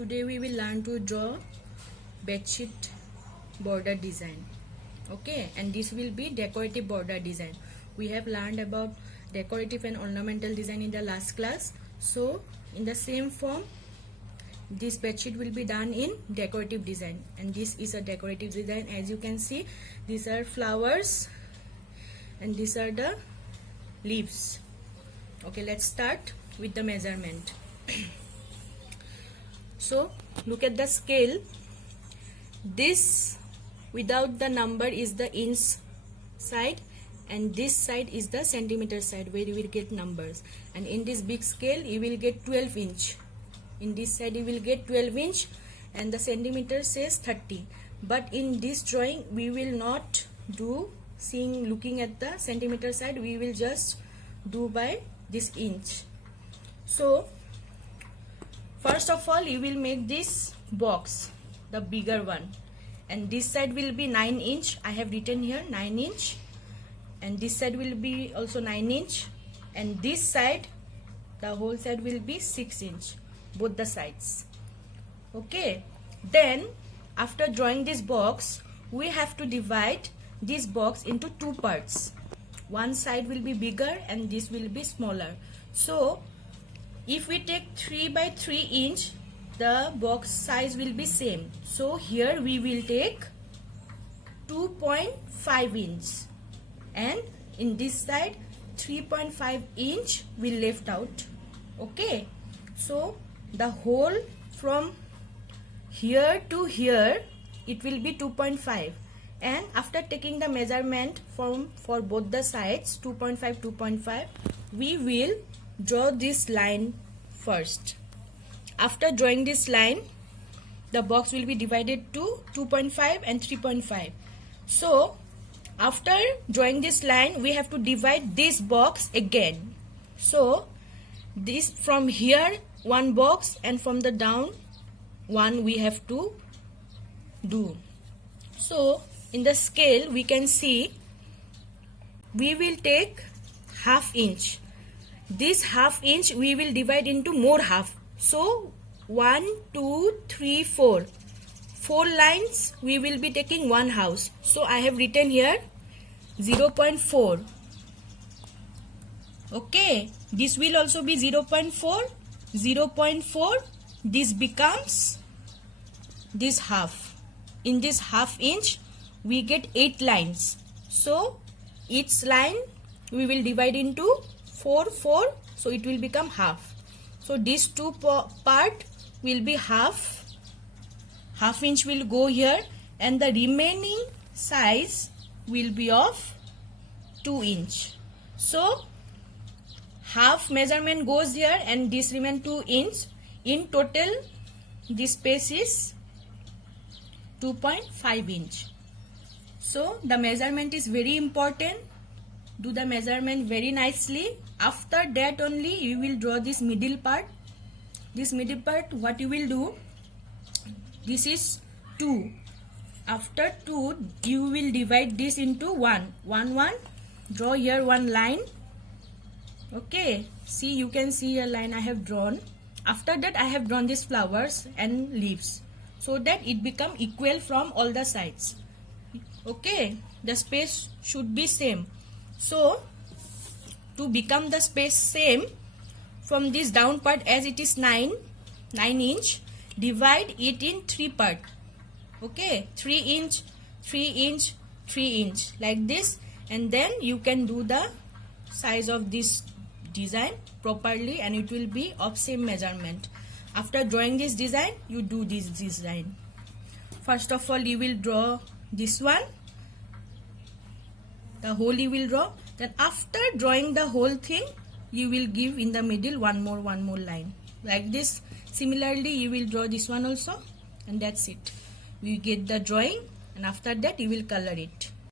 Today we will learn to draw bedsheet border design. Okay, and this will be decorative border design. We have learned about decorative and ornamental design in the last class. So in the same form, this bedsheet will be done in decorative design, and this is a decorative design. As you can see, these are flowers and these are the leaves. Okay, let's start with the measurement. So look at the scale. This without the number is the inch side, and this side is the centimeter side where you will get numbers. And in this big scale you will get 12 inch. In this side you will get 12 inch, and the centimeter says 30. But in this drawing we will not do looking at the centimeter side, we will just do by this inch. So first of all, you will make this box, the bigger one, and this side will be 9 inch. I have written here 9 inch, and this side will be also 9 inch, and this side, the whole side will be 6 inch, both the sides. Okay, then after drawing this box, we have to divide this box into two parts. One side will be bigger and this will be smaller. So if we take 3 by 3 inch, the box size will be same. So here we will take 2.5 inch, and in this side 3.5 inch we left out. Okay, so the whole from here to here it will be 2.5, and after taking the measurement for both the sides 2.5, we will draw this line first. After drawing this line, the box will be divided to 2.5 and 3.5. So after drawing this line, we have to divide this box again. So this from here one box, and from the down one we have to do. So in the scale we can see we will take half inch. This half inch we will divide into more half. So 1, 2, 3, 4. 4 lines we will be taking one house. So I have written here 0.4. Okay, this will also be 0.4. 0.4. This becomes this half. In this half inch we get 8 lines. So each line we will divide into 4, so it will become half. So these two part will be half inch will go here, and the remaining size will be of 2 inch. So half measurement goes here and this remain 2 inch. In total this space is 2.5 inch. So the measurement is very important. Do the measurement very nicely. After that only you will draw this middle part. This middle part, what you will do, this is 2. After 2 you will divide this into 1. Draw here one line. Okay, see, you can see a line I have drawn. After that I have drawn these flowers and leaves, so that it become equal from all the sides. Okay, the space should be same. So to become the space same, from this down part, as it is 9 inch, divide it in 3 part. Okay, 3 inch, 3 inch, 3 inch, like this, and then you can do the size of this design properly, and it will be of same measurement. After drawing this design, you do this design. First of all you will draw this one, the whole you will draw. Then after drawing the whole thing, you will give in the middle one more line, like this. Similarly you will draw this one also, and that's it. You get the drawing, and after that you will color it.